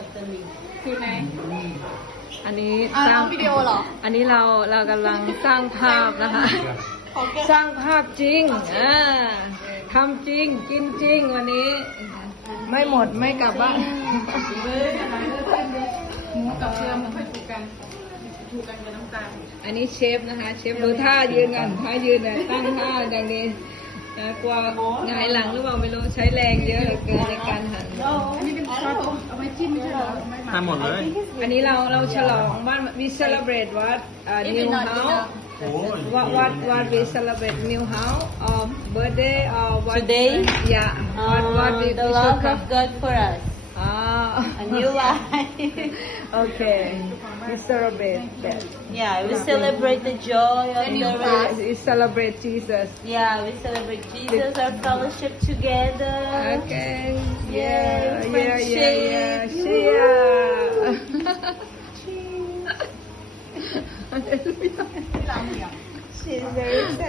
of the leaf. คือไหม อันนี้ อ่า สร้าง เอาวิดีโอเหรอ อันนี้เรากำลังสร้างภาพนะคะ ของแก สร้างภาพจริงทำจริงกินจริงวันนี้ ไม่หมดไม่กลับบ้าน หมูกับเกลือมันค่อยถูกกันกับน้ำตาล อันนี้เชฟนะคะ เชฟดูท่ายืนกันท่ายืนเนี่ยตั้งท่าอย่างนี้นะกลัวหงายหลังหรือเปล่าไม่รู้ใช้แรงเยอะเหลือเกินในการหั่น อันนี้เป็นซอสเอาไว้จิ้มไม่ใช่เหรอไม่หมัก ทำหมดเลย อันนี้เราฉลองบ้าน we celebrate what new house what we celebrate new house or birthday or what Today? yeah what we The should love come of God for us. A new life. okay we celebrate that Yeah, we celebrate the joy of the rest. we celebrate Jesus Yeah, we celebrate Jesus, our fellowship together. okay Yay, yeah friendship. Hallelujah. She's very excited.